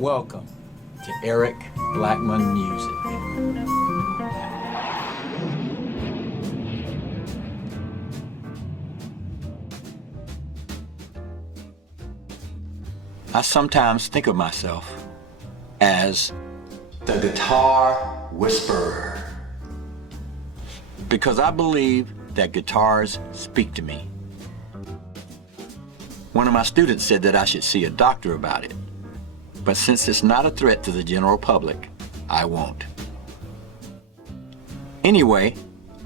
Welcome to Eric Blackmon Music. I sometimes think of myself as the guitar whisperer because I believe that guitars speak to me. One of my students said that I should see a doctor about it, but since it's not a threat to the general public, I won't. Anyway,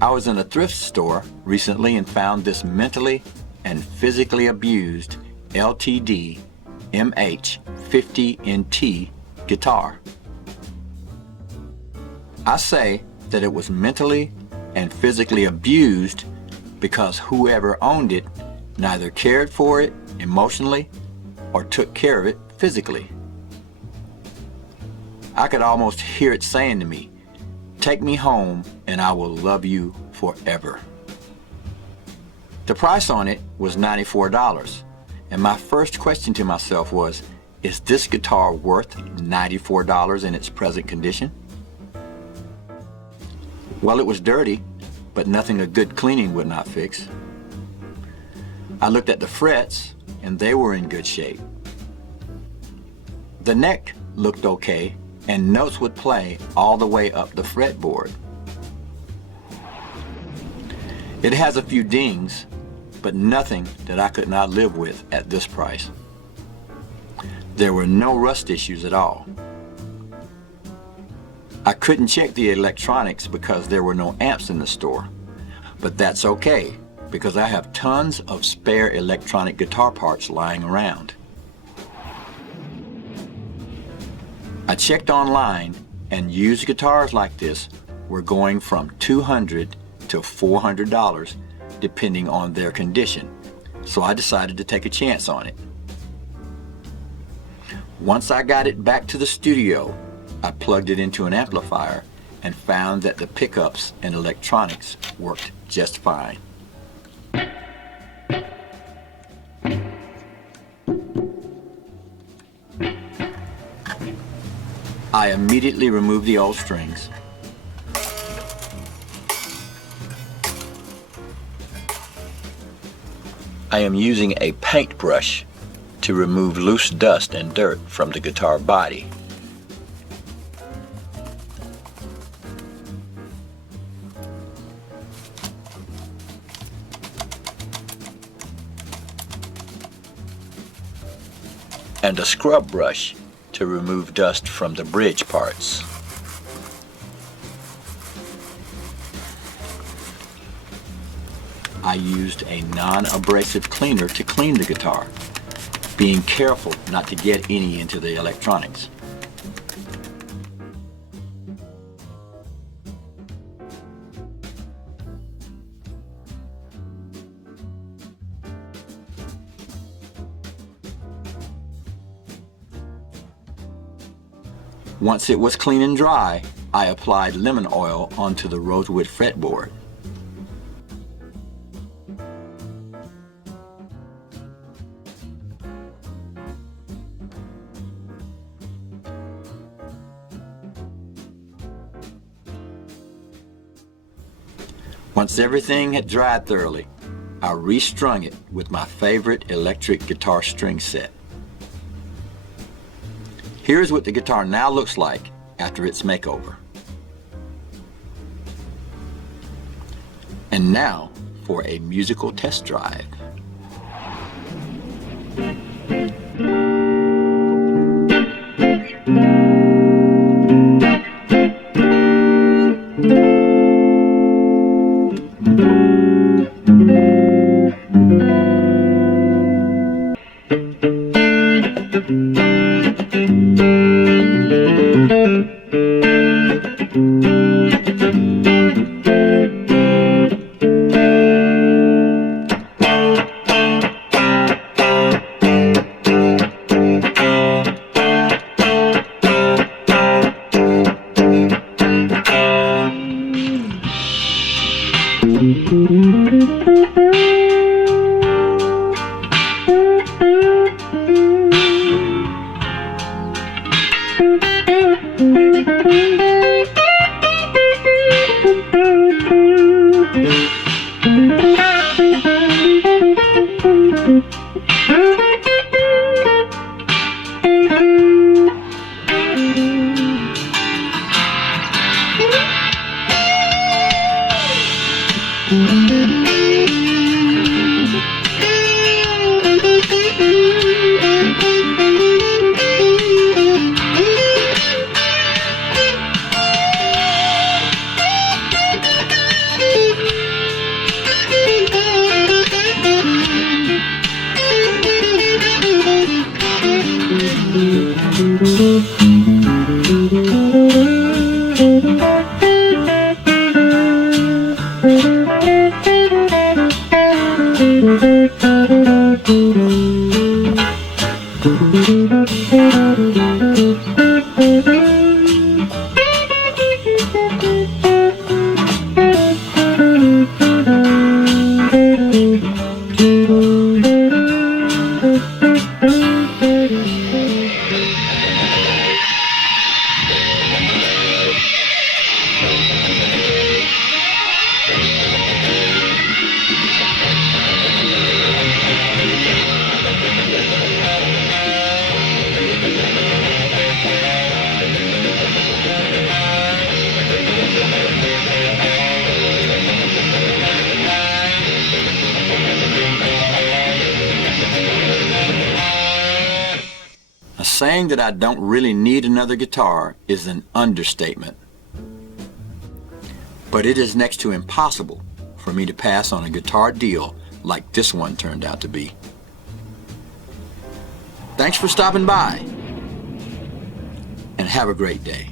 I was in a thrift store recently and found this mentally and physically abused LTD MH50NT guitar. I say that it was mentally and physically abused because whoever owned it neither cared for it emotionally or took care of it physically. I could almost hear it saying to me, "Take me home and I will love you forever." The price on it was $94, and my first question to myself was, is this guitar worth $94 in its present condition? Well, it was dirty, but nothing a good cleaning would not fix. I looked at the frets, and they were in good shape. The neck looked okay, and notes would play all the way up the fretboard. It has a few dings, but nothing that I could not live with at this price. There were no rust issues at all. I couldn't check the electronics because there were no amps in the store, but that's okay because I have tons of spare electronic guitar parts lying around. I checked online, and used guitars like this were going from $200 to $400 depending on their condition, so I decided to take a chance on it. Once I got it back to the studio, I plugged it into an amplifier and found that the pickups and electronics worked just fine. I immediately removed the old strings. I am using a paintbrush to remove loose dust and dirt from the guitar body. And a scrub brush to remove dust from the bridge parts. I used a non-abrasive cleaner to clean the guitar, being careful not to get any into the electronics. Once it was clean and dry, I applied lemon oil onto the rosewood fretboard. Once everything had dried thoroughly, I restrung it with my favorite electric guitar string set. Here's what the guitar now looks like after its makeover. And now for a musical test drive. Saying that I don't really need another guitar is an understatement. But it is next to impossible for me to pass on a guitar deal like this one turned out to be. Thanks for stopping by, and have a great day.